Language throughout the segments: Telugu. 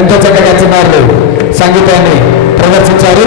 ఎంతో చక్కగా చిన్నారులు సంగీతాన్ని ప్రదర్శించారు.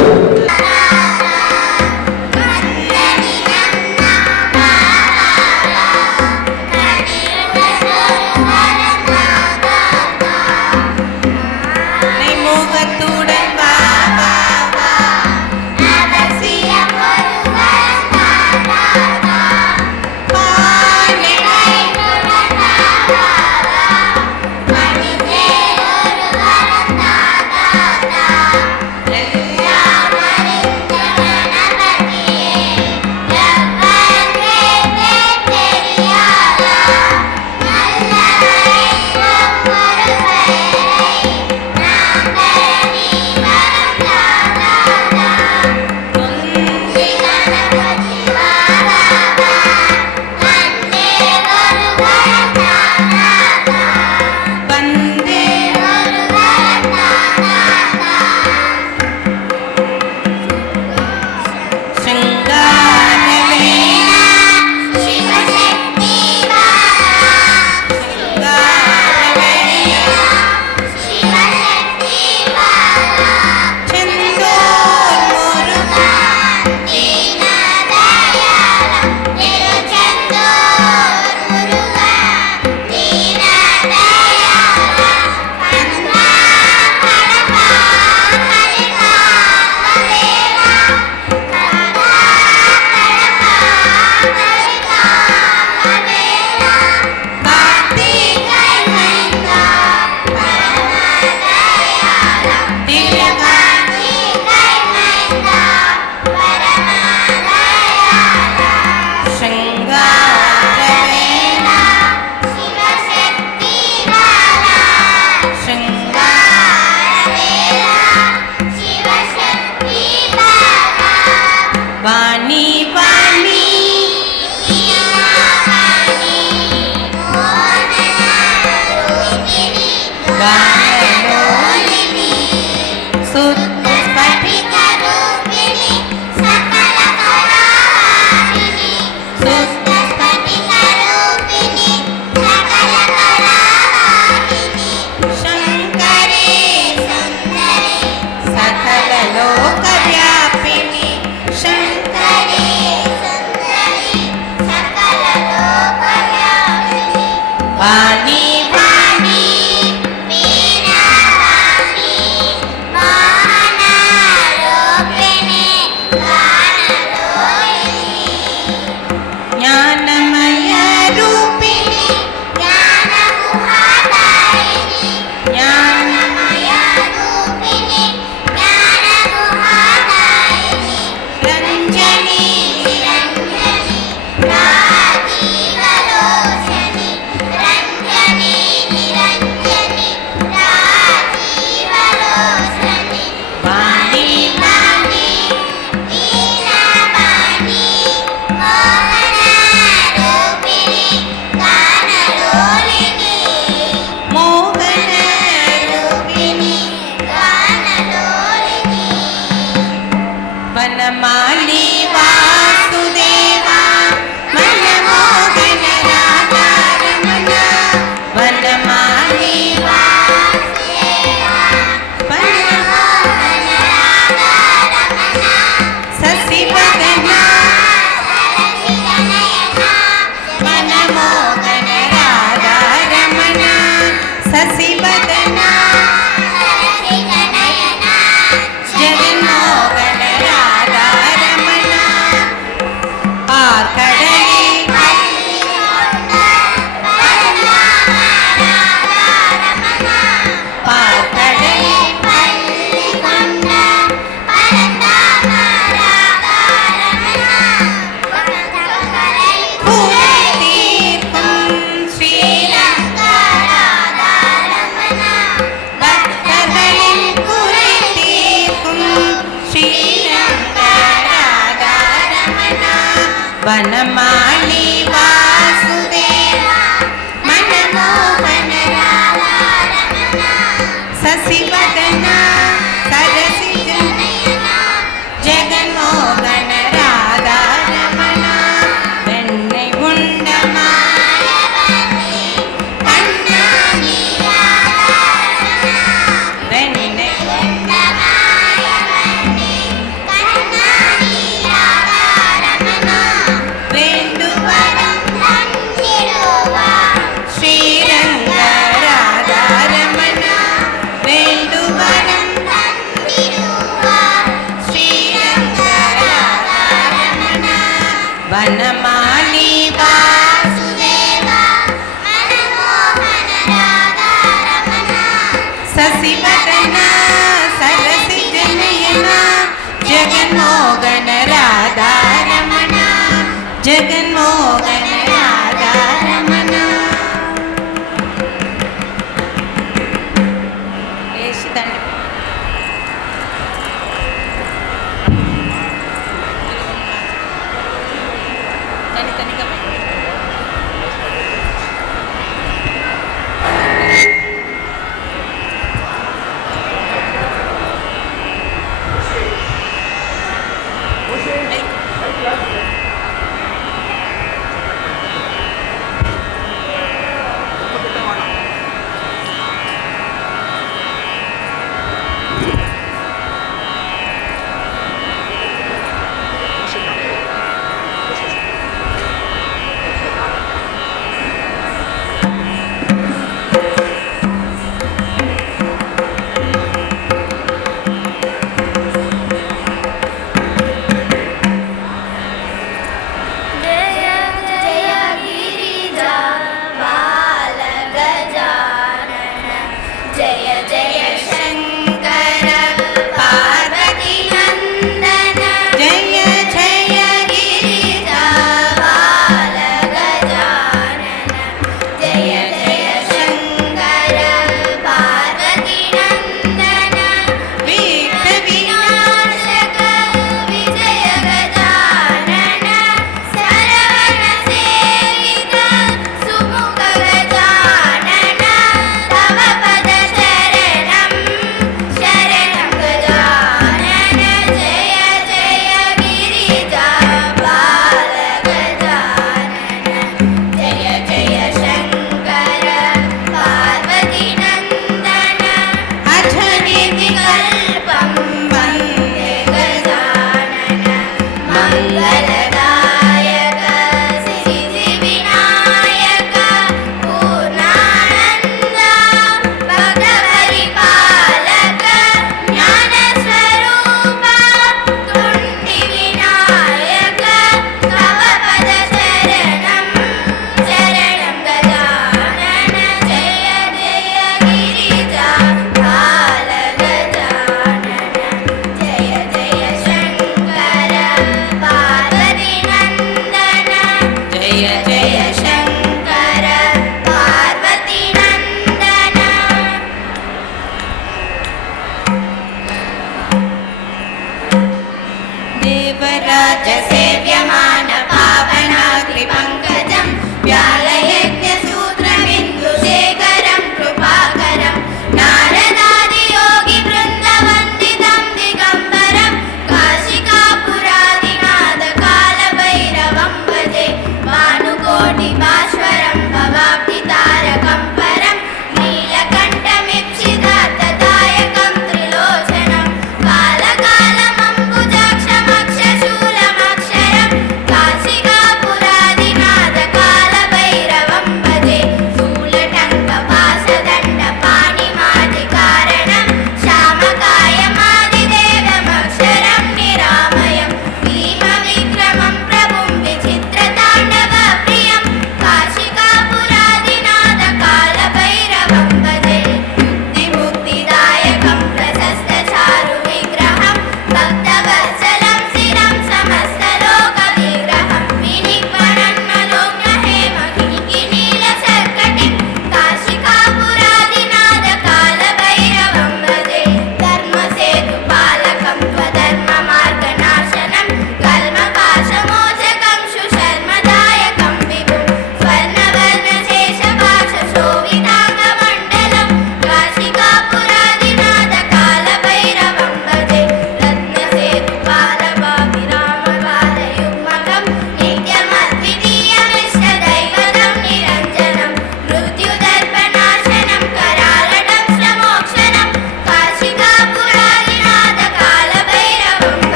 वनमाली वासुदेवा मनमोहन राधा रमणा शशिवदना सरसिजनयना जगन्मोहन राधा रमणा वेण्णै गुण्डमालवती कन्नानी राधा रमणा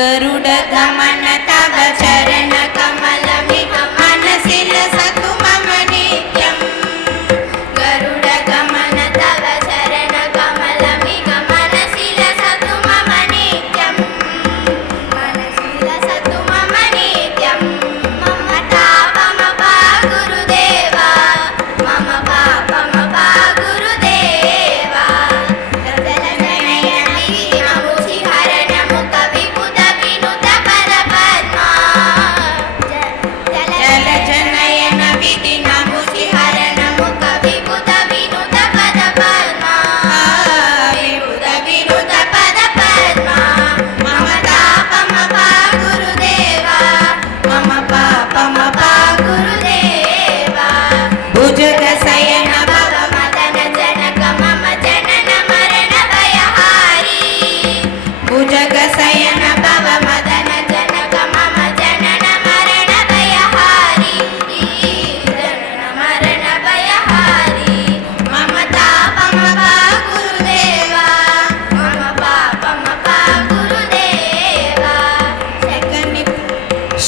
गरुड गमन तव चरण कमलमिह मनसिल सतु मम नित्यं गरुड गमन तव चरण कमलमिह मनसिल सतु मम नित्यं मनसिल सतु मम नित्यं मम तापम पा गुरुदेवा मम पापम पा गुरुदेवा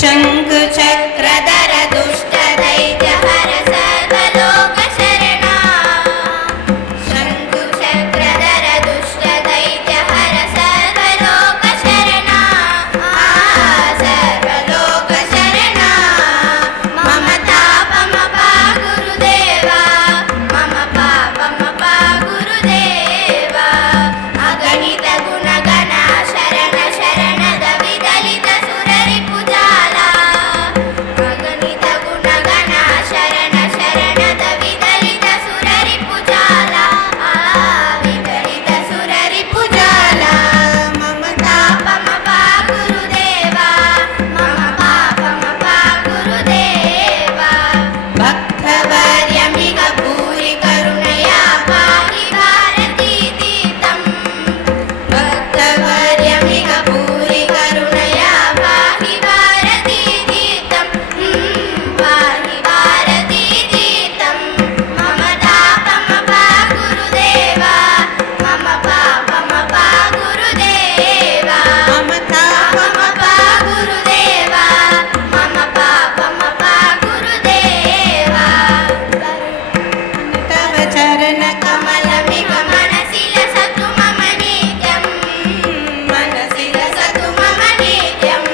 शंख चक्रधर दुष्ट दैत्य हर सर्वलोक शरणा शंख चक्रधर दुष्ट दैत्य हर सर्वलोक शरणा सर्वलोक शरणा मम तापम पा गुरुदेवा मम पापम पा गुरुदेवा अगणित गुण गण शरण शरणद विदलित सुररि पूजाला अगणित गुण गण शरण शरणद विदलित सुररि पूजाला विदलित सुररि पूजाला मम तापम पा गुरुदेवा मम पापम पा गुरुदेवा भक्तवर्यमिह भूरि करुणया पाहि भारती तीर्थं भक्तवर्यमिह भूरि करुणया पाहि भारती तीर्थं पाहि भारती तीर्थं मम तापम पा गुरुदेवा मम पापम पा गुरुदेवा मम तापम पा गुरुदेवा मम पापम पा गुरुदेवा तव चरण कमलमिह मनसिल सतु मम नित्यं मनसिल सतु मम नित्यं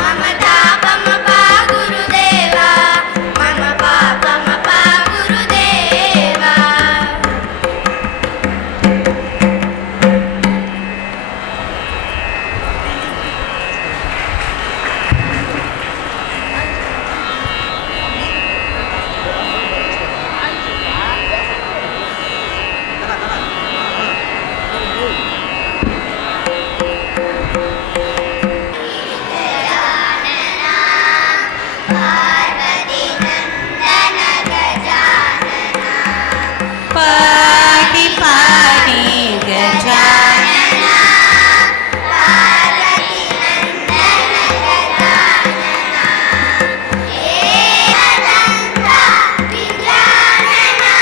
मम तापम पा गुरुदेवा मम पापम पा गुरुदेवा पाहि पाहि गजानना पार्वती नंदन गजानना एकदंत विजानना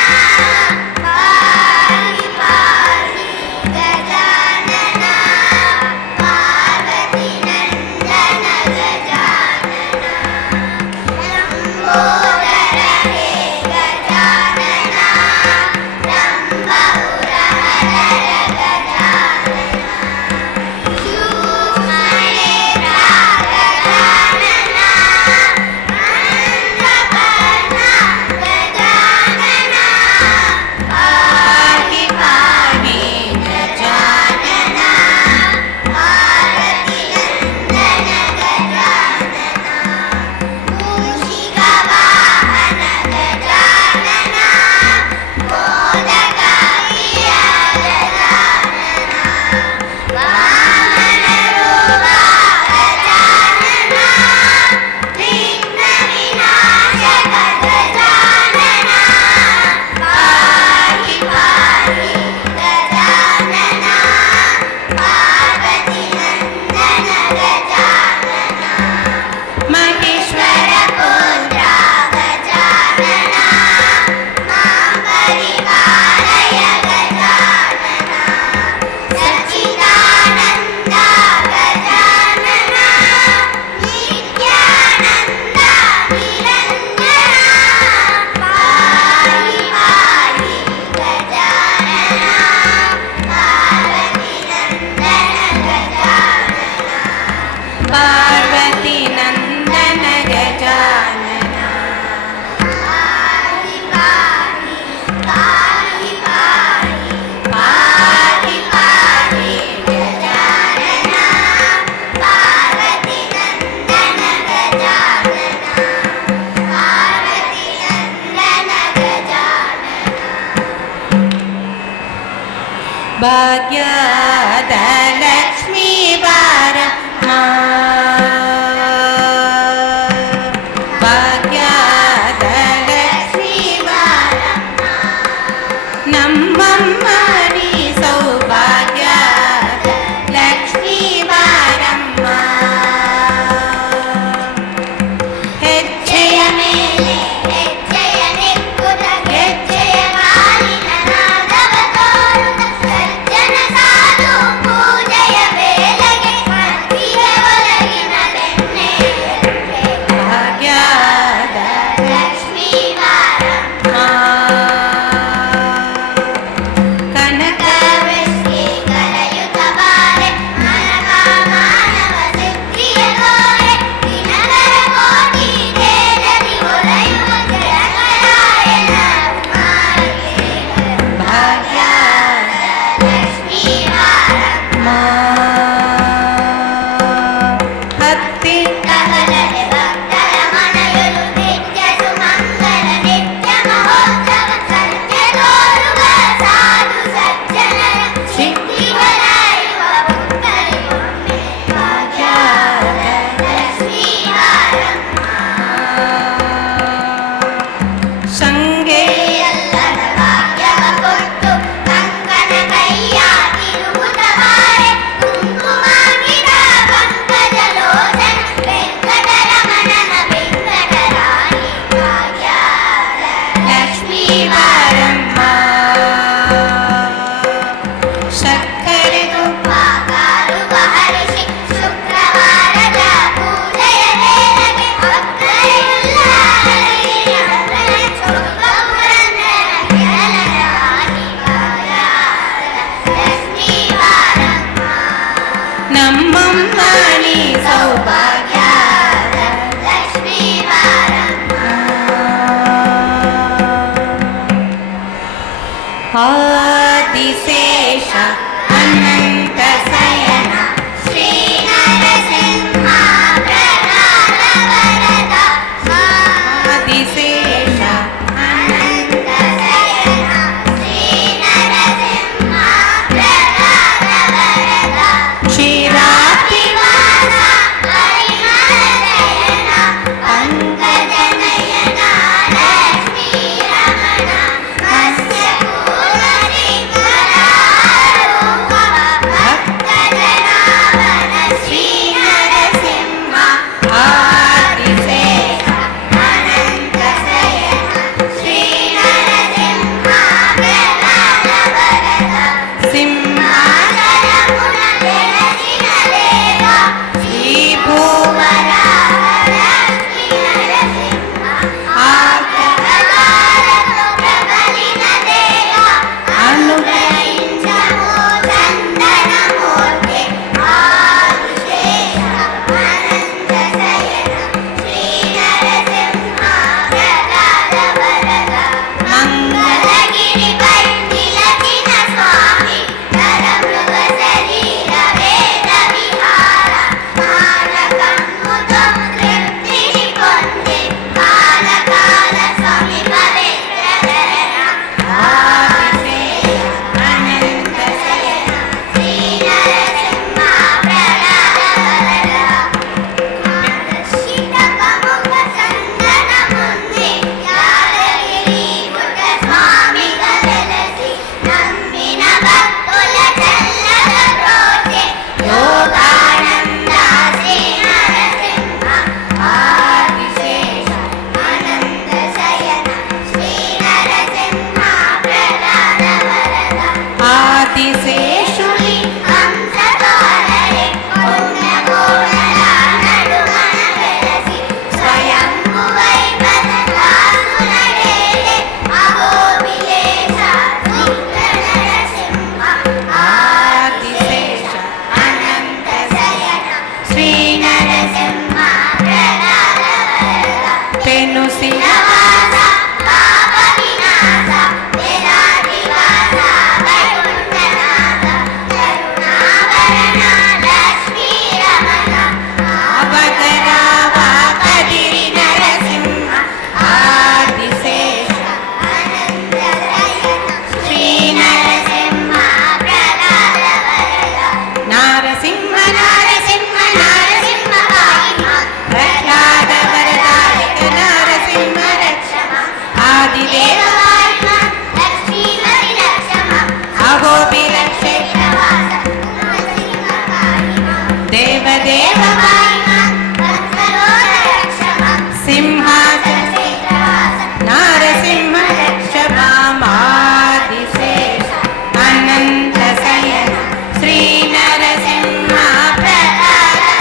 पाहि पाहि गजानना पार्वती नंदन गजानना लंबोदर हे गजानना सच्चिदानंद गजानना ಭಾಗ್ಯದ ಲಕ್ಷ್ಮೀ ಬಾರಮ್ಮ ಭಾಗ್ಯದ ಲಕ್ಷ್ಮೀ ಬಾರಮ್ಮ ನಮ್ಮಮ್ಮ ನೀ ಸೌಭಾಗ್ಯದ ಲಕ್ಷ್ಮೀ ಬಾರಮ್ಮ ಹೆಜ್ಜೆಯ ಮೇಲೆ ಹೆಜ್ಜೆಯ ನೆಕ್ಕುತ್ತ ಗೆಜ್ಜೆಯ ಕಾಲಿನ ನಾದವ ತೋರುತ್ತ ಸಜ್ಜನ ಸಾಧು ಪೂಜೆಯ ವೇಳೆಗೆ ಭಕ್ತಿಯ ಒಲಗಿನ ಬೆಣ್ಣೆಯಂತೆ ಭಾಗ್ಯದ ಲಕ್ಷ್ಮೀ ಬಾರಮ್ಮ ಕನಕವೆಷ್ಟಿ ಕರೆಯುತ್ತ ಬಾರೆ ಮನಕ ಮಾನವ ಸಿದ್ಧಿಯ ತೋರೆ ದಿನಕರ ಕೋಟಿ ತೇಜದಿ ಹೊಳೆಯುವ ಜಯಕರಾಯಣ ಕುಮಾರಿಗೆ ಭಾಗ್ಯದ ಲಕ್ಷ್ಮೀ ಬಾರಮ್ಮ ಕಹಲನೆ ಭಕ್ತರ ಮನಯೊಲು ನಿತ್ಯ ಸುಮಂಗಲ ನಿತ್ಯ ಮಹೋತ್ಸವ ಸಂಜೆ ತೋರುವ ಸಾಧು ಸಜ್ಜನರ ಸಿದ್ಧಿ ಹೊರೆಯುವ ಭಕ್ತರಿಗೊಮ್ಮೆ ಭಾಗ್ಯದ ಲಕ್ಷ್ಮೀ ಬಾರಮ್ಮ ಶೃಂಗೇರಿಯಲ್ಲದ ಎಲ್ಲದ ಭಾಗ್ಯವ ಕೊಟ್ಟು ಕಂಕಣ ಕೈಯ ತಿರುವುತ ಬಾರೆ ಕುಂಕುಮಾಂಗಿತ ಪಂಕಜ ಲೋಚನ ವೆಂಕಟರಮಣನ ವೆಂಕಟರಾಣಿ ಭಾಗ್ಯದ ಲಕ್ಷ್ಮೀ ಬಾರಮ್ಮ ಸಕ್ಕರೆ ತುಪ್ಪ ಕಾರುವ ಹರಿಸಿ ಶುಕ್ರವಾರದ ಪೂಜೆಯ ವೇಳೆಗೆ ಭಕ್ತರೆಲ್ಲ ಹರಿಯ ಚೊಕ್ಕ ಪುರಂದರ ಕೆಳಲರಾಣಿ ಭಾಗ್ಯದ ಲಕ್ಷ್ಮೀ ಬಾರಮ್ಮ ನಮ್ಮಮ್ಮ ನೀ ಸೌಭಾಗ್ಯದ ಲಕ್ಷ್ಮೀ ಬಾರಮ್ಮ ಆದಿಶೇಷ ಅನಂತ ಶಯನ ಶ್ರೀ ನರಸಿಂಹ ಪ್ರಹ್ಲಾದ ವರದ ಆದಿಶೇಷ ಅನಂತ ಶಯನ ಶ್ರೀ ನರಸಿಂಹ ಪ್ರಹ್ಲಾದ ವರದ ಕ್ಷೀರಾಬ್ಧಿವಾಸ ಪರಿಮಳ ಶಯನ ಪಂಕಜ ನಯನ ಲಕ್ಷ್ಮೀ ರಮಣ ಮತ್ಸ್ಯ ಕೂರಸಿ ಕರಾರೂಪ ಭಕ್ತ ಜನಾವನ ಶ್ರೀ ನರಸಿಂಹ ಆದಿಶೇಷ ಅನಂತ ಶಯನ ಶ್ರೀ ನರಸಿಂಹ ಪ್ರಹ್ಲಾದ ವರದ ಸಿಂಹಾಸನ ಮಾತರಮುನ ಬೆಳಗಿನ ದೇವ ಶ್ರೀ ಭೂವರ ಲಕ್ಷ್ಮೀ ನರಸಿಂಹ ಆರ್ತ ಆರ್ತಕಾರಕ ಪ್ರಬಲಿನ ದೇವ ಅನುಗ್ರಹಿಂಚಮೋ ಚಂದನ ಮೂರ್ತಿ ಆದಿಶೇಷ ಅನಂತ ಶಯನ ಶ್ರೀ ನರಸಿಂಹ ಪ್ರಹ್ಲಾದ ವರದ ಮಂಗಲಗಿರಿಪೈ ನಿಲಚಿನ ಸ್ವಾಮಿ ನರಮೃಗ ಶರೀರ ವೇದ ವಿಹಾರ ಮಾನಕಮ್ಮುತಂ ತೃಪ್ತಿ ಕೊಂದೆ ಕಾಲ ಕಾಲ ಸ್ವಾಮಿ ಪವಿತ್ರ ಶರಣ ಆದಿಶೇಷ ಅನಂತ ಶಯನ ಶ್ರೀ ನರಸಿಂಹ ಪ್ರಹ್ಲಾದ ವರದ ಆದರ್ಶಿತ ಪ್ರಮುಖ ಚಂದನ ಮುಂದೆ ಯಾದಗಿರಿ ಗುಡ್ಡ ಸ್ವಾಮಿಗಳೆಲಸಿ ನಂಬಿನ ಭಕ್ತುಲ ಚಲ್ಲದ ಪ್ರೋಚೆ ಯೋಗಾನಂದ ಶ್ರೀ ನರಸಿಂಹ ಆದಿಶೇಷ ಅನಂತ ಶಯನ ಶ್ರೀ ನರಸಿಂಹ ಪ್ರಹ್ಲಾದ ವರದ ಆದಿಶೇಷುನಿ ಹಂಸಕಾರರೆ ಪುಣ್ಯಗೋಳಲ ನಡುಮನ ಬೆಳಸಿ ಸ್ವಯಂಭುವೈ ಬದಲಾಸು ನಡೆಯಲೆ ಅಹೋಬಿಲೇಶ ರುದ್ರ ನರಸಿಂಹ ಆದಿಶೇಷ ಅನಂತ ಶಯನ ಶ್ರೀ ನರಸಿಂಹ ಪ್ರಹ್ಲಾದ ವರದ ಪೆನುಸಿ ನಿವಾಸ ಪಾಪ ವಿನಾಶ ವೇದಾಧಿವಾಸ ವೈಕುಂಠನಾಥ ಕರುಣಾವರಣ ಲಕ್ಷ್ಮೀ ರಮಣ ಅವಗರಾವ ಕದಿರಿ ನರಸಿಂಹ ಆದಿಶೇಷ ಅನಂತ ಶಯನ ಶ್ರೀ ನರಸಿಂಹ ಪ್ರಹ್ಲಾದ सिंहासन नारसिंह रक्षमादिशेष अनंत शयन श्री नरसिंह प्रताप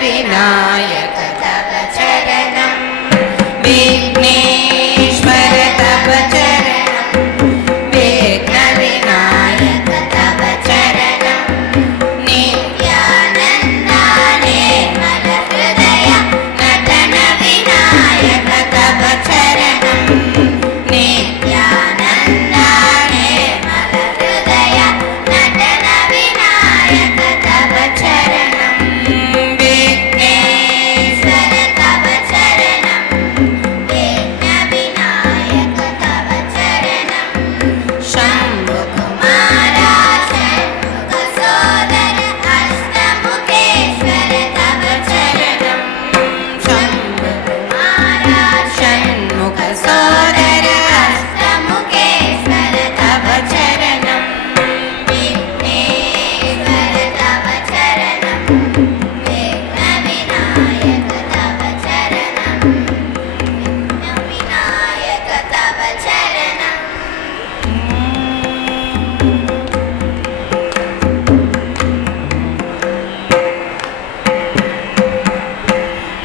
विनायक तव चरणं विघ्नेश्वर तव चरणं विघ्न विनायक तव चरणं नित्यानन्दा निर्मल हृदय नटन विनायक तव चरणं नित्यानन्दा निर्मल हृदय नटन विनायक तव चरणं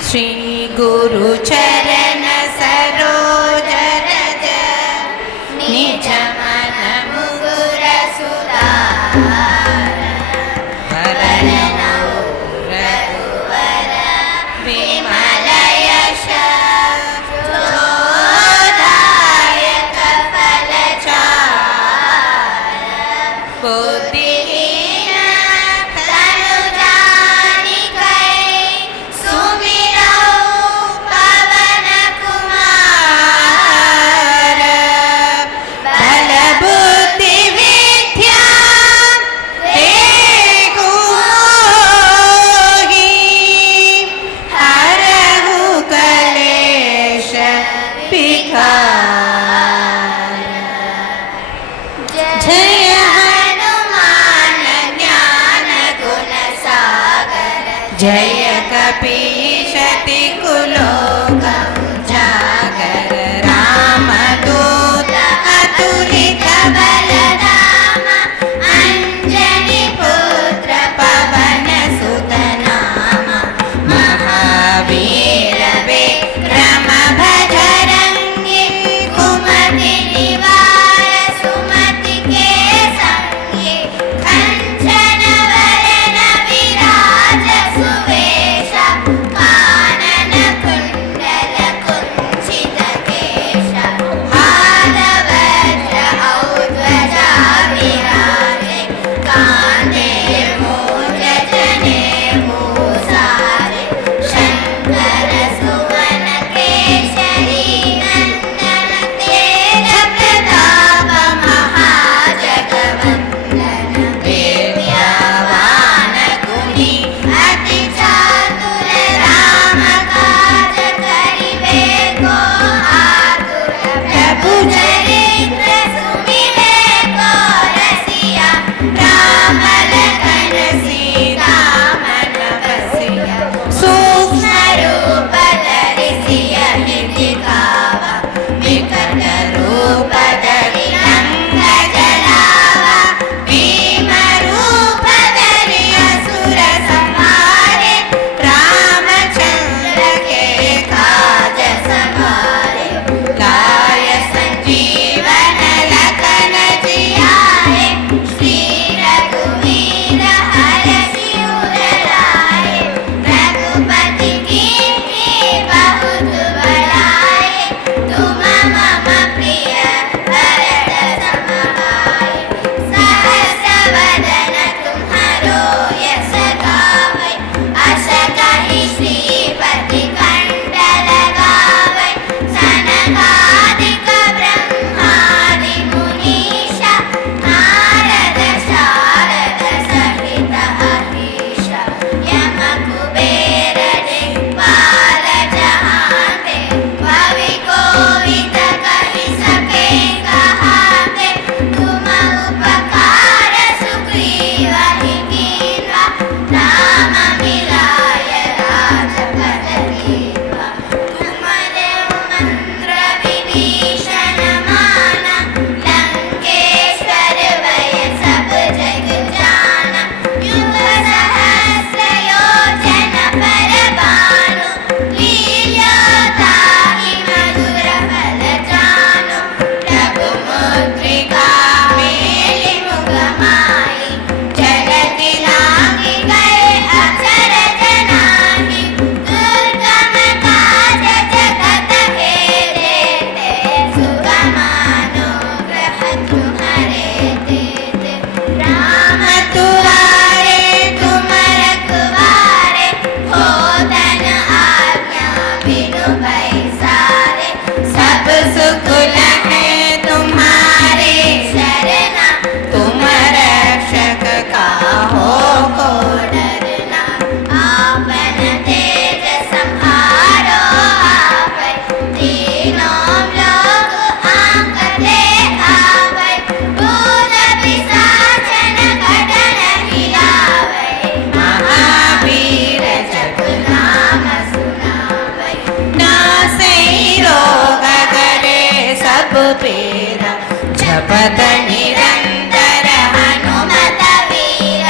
श्री गुरु चरण सरोज रज निज मन मुकुर सुधार वरण रघुवर विमल यश जोदायक फलचार बुद्धिहीन तनु जानिकै सुमिरौ पवन कुमार बल बुद्धि विद्या देहु मोहि हरहु कलेश विकार जय हनुमान ज्ञान गुण सागर जय कपीश तिहु लोक उजागर रामदूत अतुलित बलधाम अंजनी पुत्र पवन सुत नाम महावीर विक्रम भजरंगी कुमति निवार सुमति के संगी कंचन वरण विराज सुवेश सतत निरंतर हनुमत वीर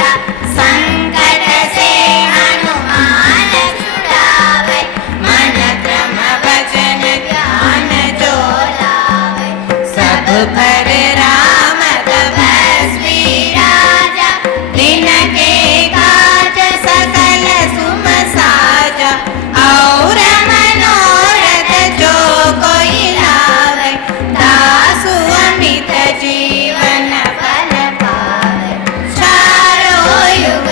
संकट से हनुमान छुड़ावे मन क्रम वचन ध्यान जो लावे सब पर राम तपस्वी राजा दिन के काज सकल सुम साजा और मनोरथ जो कोई लावे दासु अमित जीवन फल पावे चारों युग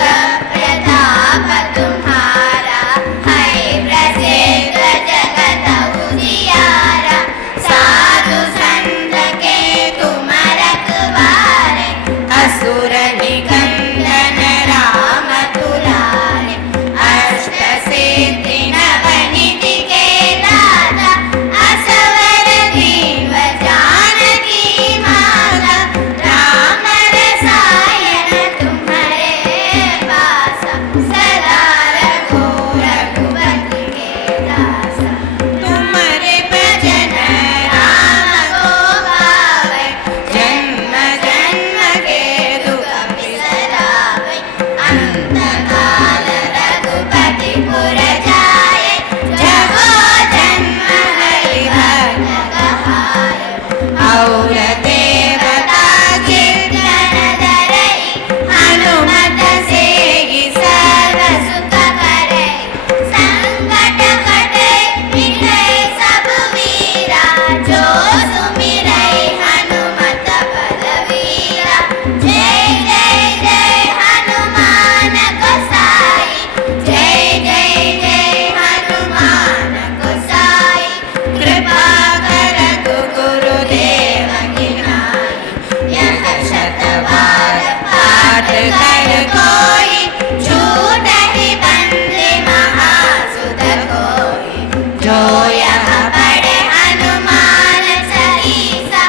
प्रताप तुम्हारा है प्रसिद्ध जगत उजियारा साधु संत के तुम रखवारे असुर निकंदन राम दुलारे अष्ट सिद्धि नवनिधि के दाता असवर दीव जानकी माता राम रसायन तुम्हारे पासा सदा रघो रघुपति के दासा तुम्हारे भजन राम को पावे जन्म जन्म के दुख बिसरावे अंत काल रघुपति पुर जाए जगो जन्म हरि भक्त कहाए और देवता कीर्तन धरई हनुमत से ही सर्व सुख करे संकट कटे मिटे सब वीरा जो सुमिरै हनुमत बलवीरा जय जय जय हनुमान गोसाई जय जय जय हनुमान गोसाई कृपा कर गुरुदेव की नाई यह शतवार पाठ कर कोई झूठ ही बंदे महासुध कोई जो यह पढ़े हनुमान चालीसा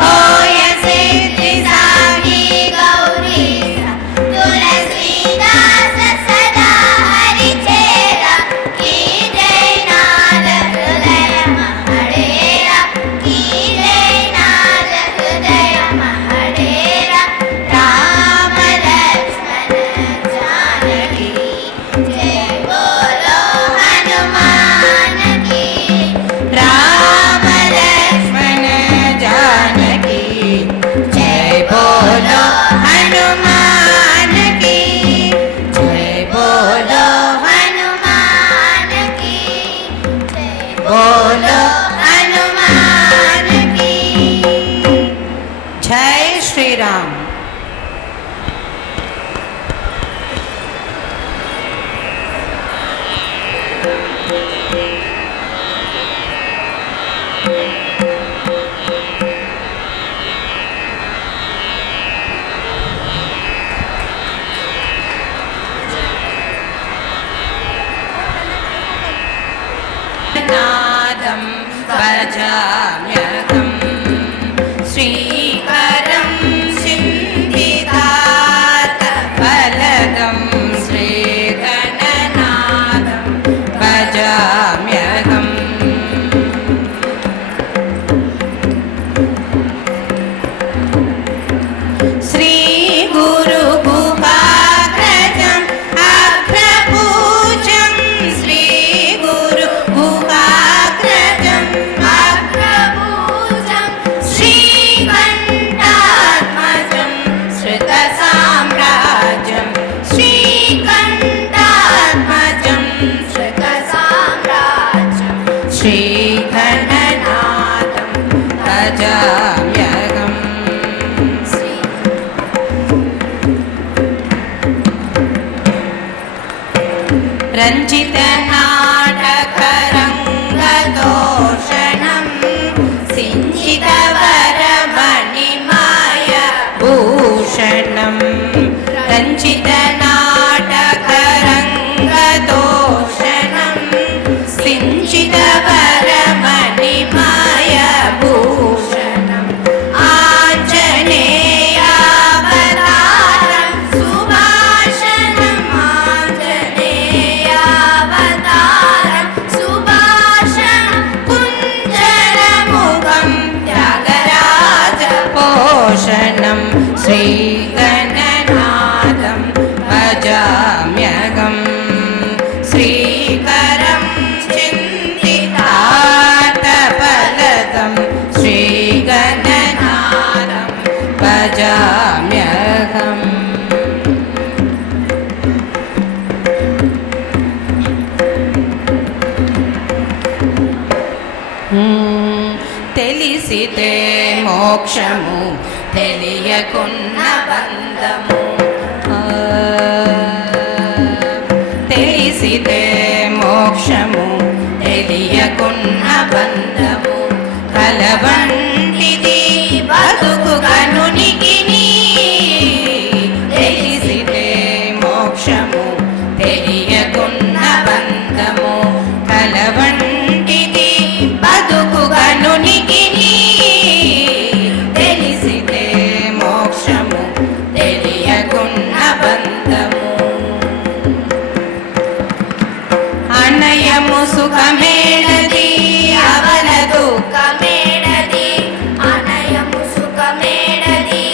होय सिद्धि साखी गौरीसा तुलसीदास सदा हरि चेरा की जय नाद हृदय महडेरा की जय नाद हृदय महडेरा राम लक्ष्मण जानकी जय बोलो हनुमान की राम लक्ष्मण जानकी जय बोलो हनुमान की जय बोलो हनुमान की जय बोलो हनुमान की जय श्री राम। नादं भजाम्यहं श्रीकरं सिद्धिदातफलदं श्रीगणनादं भजाम्यहम् श्रीगुरुगुहाग्रजम् अग्रपूज्यं श्रीगुरुगुहाग्रजम् अग्रपूज्यं श्रीकण्ठात्मजं श्रुतसाम्राज्यं श्रीकण्ठात्मजं श्रुतसाम्राज्यं श्रीगणनाथं भजाम्यहम् रञ्जित नाटकरङ्गदोषणं सिञ्चित वरमणिमाय भूषणं रञ्जित नाटकरङ्गदोषणं सिञ्चित वरमणिमाय भूषणम् आञ्जनेयावतारं सुभाषणम् आञ्जनेयावतारम् తెలిసితే మోక్షము తెలియకున్న బంధము తెలిసితే మోక్షము తెలియకున్న బంధము కలవంటిది బతుకు కనునికి తెలిసితే మోక్షము తెలియకున్న బంధము కలవంటిది బతుకు కనునికి తెలిసితే మోక్షము తెలియకున్న బంధము అనయము సుఖమేళది అవల దుఃఖమేడది అనయము సుఖమేడది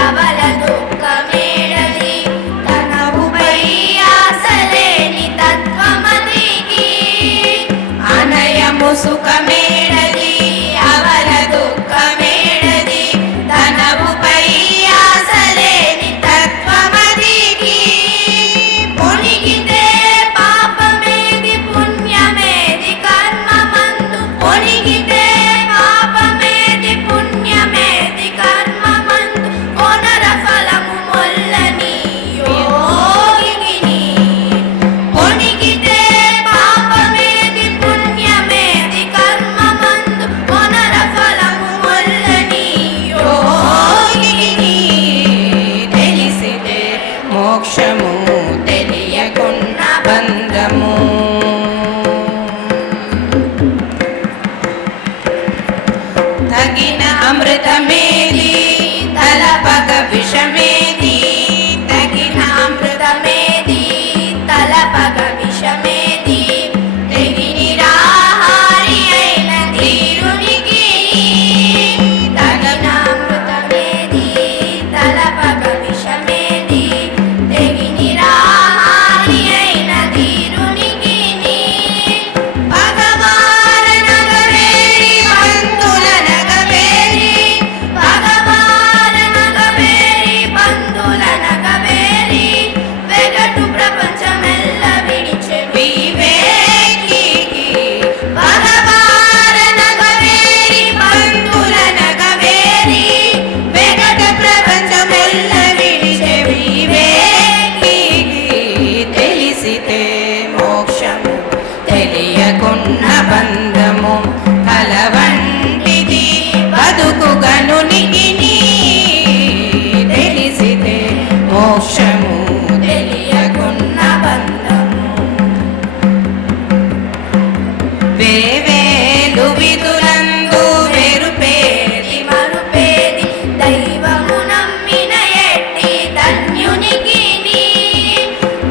అవల దుఃఖమేడది తనవుపై ఆశలేని తత్వమదికి అనయము సుఖమేళది అవల దుఃఖమేళది తనవుపై ఆశలేని తత్వమదికి పొణిగితే పాపమేది పుణ్యమేది కర్మమందు పొణిగితే పాపమేది పుణ్యమేది కర్మమందు కొనర ఫలము మొల్లని యోగిని పొణిగితే పాపమేది పుణ్యమేది కర్మమందు కొనర ఫలము మొల్లని యోగిని తెలిసితే మోక్షము తెలియకున్న బంధము తగిన అమృతమేది తలపగ విషమేది తగిన అమృతమేది తలపగ విషమేది తెగి నిరాహారి అయిన ధీరునికి తగిన అమృతమేది తలపగ విషమేది తెగి నిరాహారి అయిన ధీరునికి భగవాన నగవేరి బంధుల నగవేరి భగవాన నగవేరి బంధుల నగవేరి వెగటు ప్రపంచమెల్ల విడిచె వివేకి భగవాన నగవేరి బంధుల నగవేరి వెగట ప్రపంచమెల్ల విడిచె వివేకి తెలిసితే మోక్షము తెలియకున్న బంధము కలవంటిది బతుకు గనునికి తెలిసితే మోక్షము తెలియకున్న బంధము వేవేలు విధులందు వెరుపేది మరుపేది దైవము నమ్మిన ఎట్టి ధన్యునికి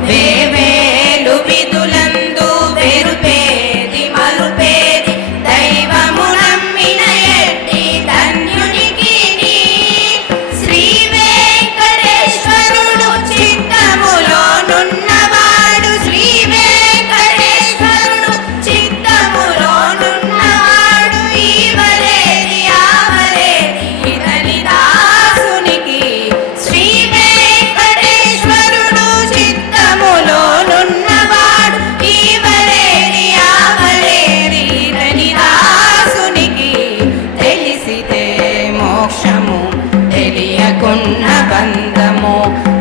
వేవేలు విధులందు వెరుపేది మరుపేది దైవము నమ్మిన ఎట్టి ధన్యునికి శ్రీ వెంకటేశ్వరుడు చిత్తములో నున్నవాడు శ్రీ వెంకటేశ్వరుడు చిత్తములో నున్నవాడు ఈవలేది ఆవలేది ఇతని దాసునికి శ్రీ వెంకటేశ్వరుడు చిత్తములో నున్నవాడు ఈవలేని ఆవలేని ఇతని దాసునికి తెలిసితే మోక్షము తెలియకున్న బంధము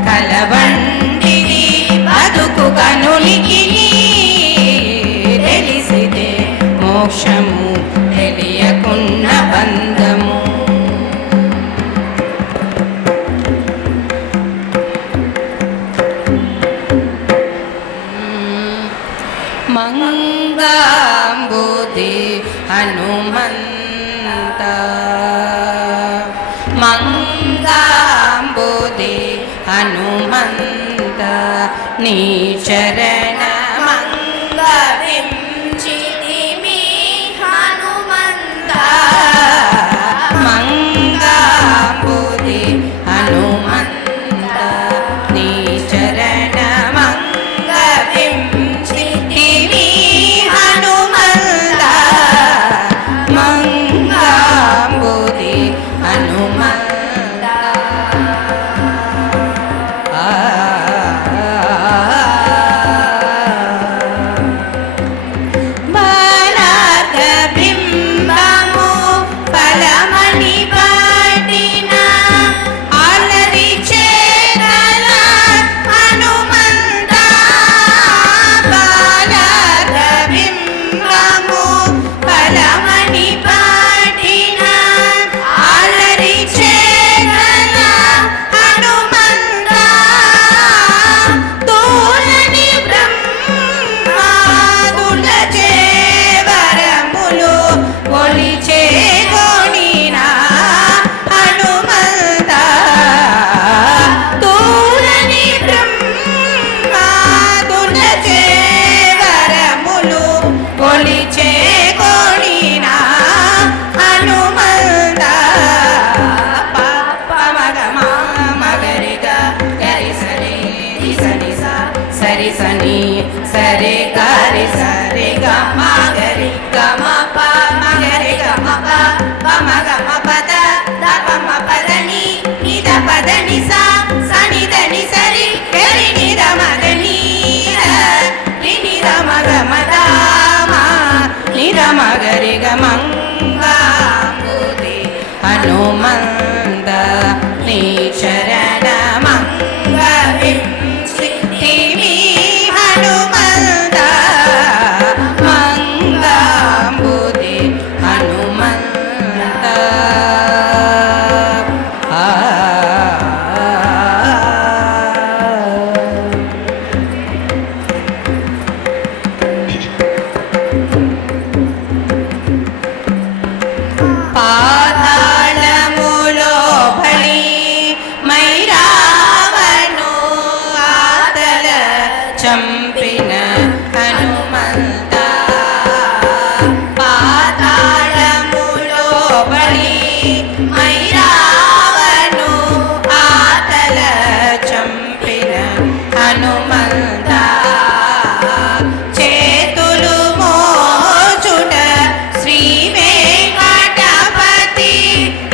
కలవంటిది బతుకు కనునికి తెలిసితే మోక్షము తెలియకున్న బంధము మంగాంబుది హనుమంత మంగాంబుది హనుమంత నీ చరణ వించితిమి హనుమంత మంగాంబుది హనుమంత నీ చరణ మంగవించితివి హనుమంత మంగాంబుది హనుమంత ఆ సరి సని సరే గారి సరే గమ గరి గమ ప మగరి గమ ప పమ గమ పద దమ పదని నిద పదని సా సని దని సరి గరి నిద మదని నిద మగ మదామ నిద మగరి గమంగాంబుది హనుమంత నీ చరణ మంగ వింసిమి హనుమంత మంగాంబుది హనుమంత పాతాళములో బలి మైరావణు ఆతల చంపిన హనుమంత పాతాళములో బలి మైరావణు ఆతల చంపిన హనుమంత చేతులు మోచుట శ్రీ వెంకటపతి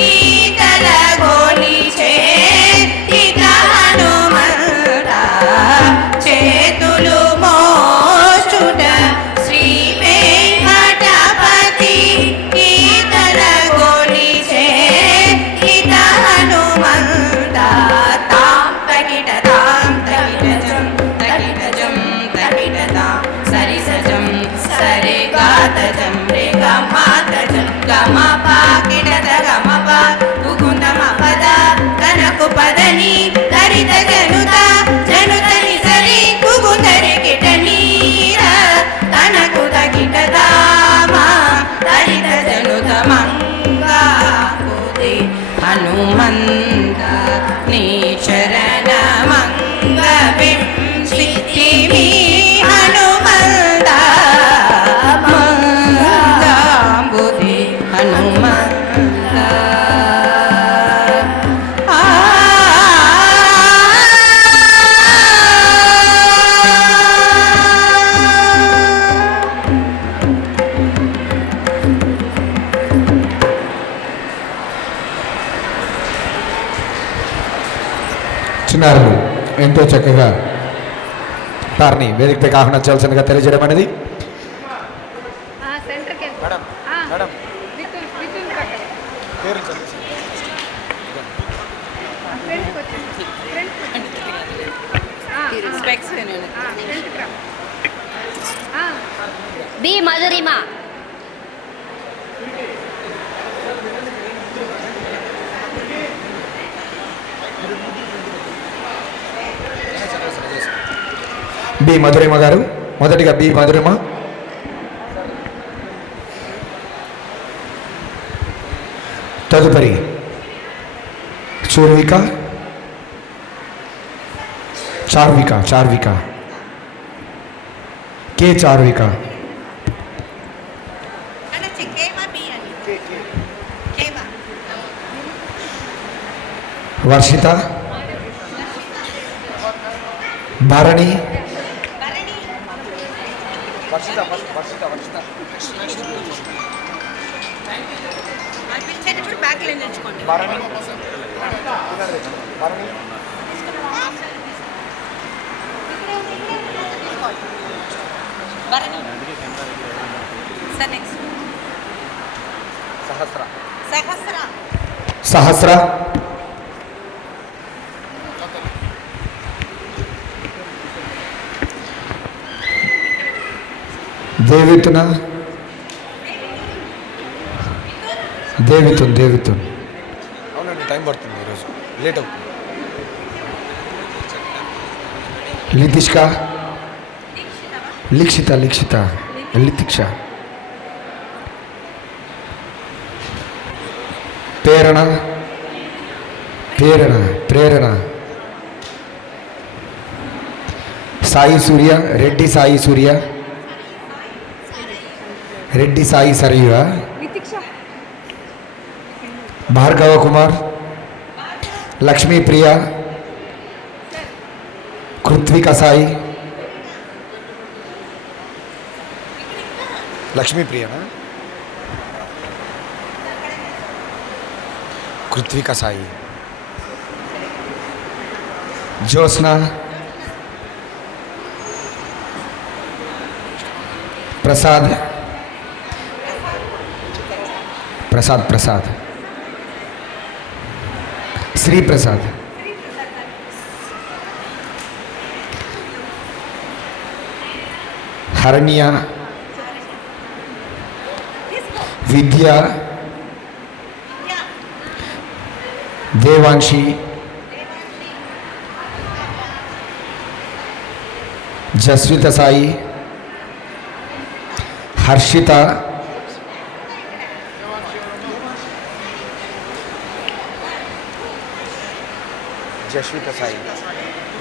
ఈతల గోలిచే ఇక హనుమంత చేతులు మోచుట శ్రీ వెంకటపతి ఈతల గోలిచే ఇక హనుమంత తాం తగిట జం తగిట తాం సరి సజం సరే గాత జం రే గమాత జం గమ పాకిట గమ పా ముకుందమ పద కనకు పదని దరిత జనుతని సరి కుగుందరి కిట నీర తనకు తగిట దామ దరిత జనుత మంగాంబుది హనుమంత నీ చరణ మంగ వింసిమి హనుమంత మంగాంబుది హనుమంత చిన్నారులు ఎంతో చక్కగా వారిని వేదికపై ఆహ్వానించాల్సిందిగా తెలియజేయడం అనేది సెంటర్కి వితుల్ పక్కన ఫ్రంట్కి వచ్చేసి ఫ్రంట్కి రా బి మధురిమ బి మధురిమ గారు మొదటిగా బి మధురిమ, తదుపరి చార్విక కే చార్విక, వర్షిత, భరణి, సహస్ర, దేవితున, దేవితున్ అవునండి, టైం పడుతుంది ఈరోజు, లేట్ అవుతుంది. లితిష్క, లిక్షిత, లితిక్ష, ప్రేరణ, సాయి సూర్య, రెడ్డి సాయి సరయ్య, భార్గవ కుమార్, లక్ష్మీప్రియ, కృత్విక సాయి, లక్ష్మీప్రియనా? కృత్విక సాయి. జ్యోత్స్న, ప్రసాద్, ప్రసాద్, శ్రీ ప్రసాద్, హరణ్య, విద్య, దేవాంశి, జస్విత సాయి, హర్షిత,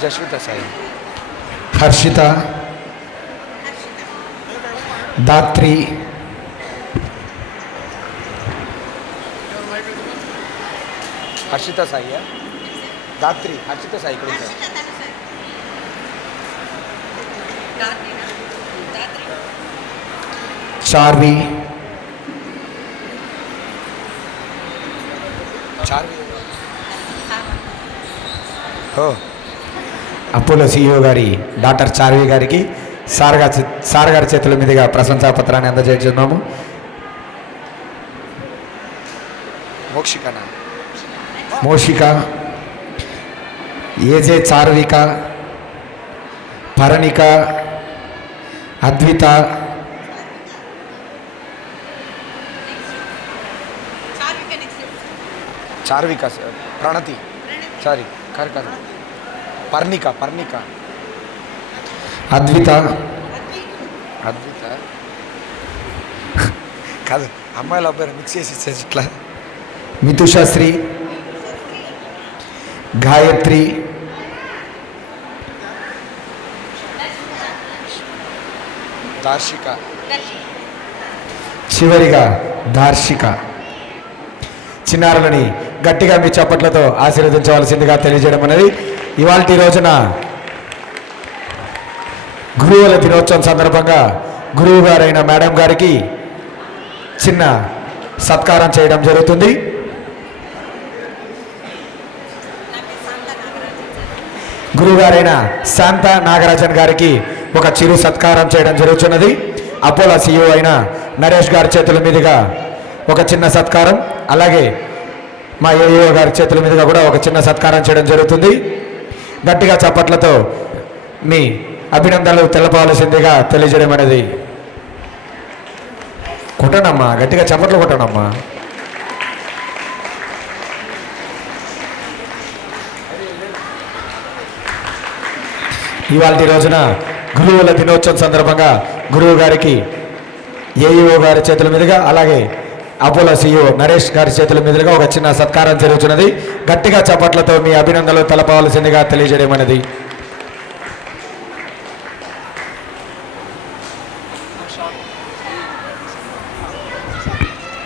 జస్విత సాయి, హర్షిత, దాత్రి, హర్షిత సాయి, దాత్రి, హర్షిత సాయి ఇక్కడ ఉంటారు. చార్వి, చార్వి. ఓ అపోలో సిఇఓ గారి డాక్టర్ చార్వి గారికి సార్ గారి చేతుల మీదుగా ప్రశంసా పత్రాన్ని అందజేస్తున్నాము. మోక్షికనా? మోషిక, ఏజే చార్విక, పరణిక, అద్విత, చార్విక, ప్రణతి, సారీ కాదు, పర్ణిక, అద్విత, అద్భుత కాదు, అమ్మాయిల అబ్బాయి మిక్స్ చేసి ఇచ్చేసి ఇట్లా. మితుషశ్రీ, గాయత్రి, దార్శిక, చివరిగా దార్శిక. చిన్నారులని గట్టిగా మీ చప్పట్లతో ఆశీర్వదించవలసిందిగా తెలియజేయడం అనేది ఇవాల్టి రోజున గురువుల దినోత్సవం సందర్భంగా గురువు గారైన మేడం గారికి చిన్న సత్కారం చేయడం జరుగుతుంది. గురువుగారైన శాంత నాగరాజన్ గారికి ఒక చిరు సత్కారం చేయడం జరుగుతున్నది. అపోలో సిఇఓ అయిన నరేష్ గారి చేతుల మీదుగా ఒక చిన్న సత్కారం, అలాగే మా ఏఈఓ గారి చేతుల మీదుగా కూడా ఒక చిన్న సత్కారం చేయడం జరుగుతుంది. గట్టిగా చప్పట్లతో మీ అభినందనలు తెలపవలసిందిగా తెలియజేయడం అనేది. కొట్టనమ్మా, గట్టిగా చప్పట్లు కొట్టనమ్మా. ఇవాళ రోజున గురువుల దినోత్సవం సందర్భంగా గురువు గారికి ఏఈఓ గారి చేతుల మీదుగా, అలాగే అపోలో సిఇఓ నరేష్ గారి చేతుల మీదుగా ఒక చిన్న సత్కారం జరుగుతున్నది. గట్టిగా చప్పట్లతో మీ అభినందనలు తెలపవలసిందిగా తెలియజేయడం అనేది.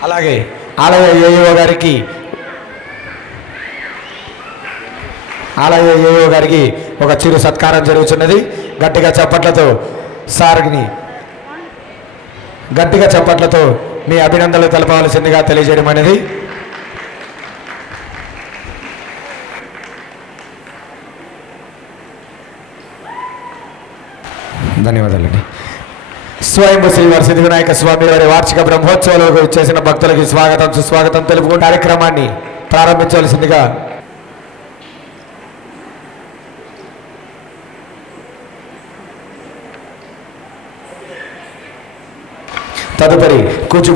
అలాగే ఆలయ ఏఈఓ గారికి ఒక చిరు సత్కారం జరుగుతున్నది. గట్టిగా చప్పట్లతో మీ అభినందనలు తెలపవలసిందిగా తెలియజేయడం అనేది. ధన్యవాదాలండి. స్వయంభూ శ్రీవారి సిద్ధి వినాయక స్వామి వారి వార్షిక బ్రహ్మోత్సవాలకు చేసిన భక్తులకి స్వాగతం సుస్వాగతం తెలుపుకుని కార్యక్రమాన్ని ప్రారంభించవలసిందిగా తదుపరి కూచిపూడి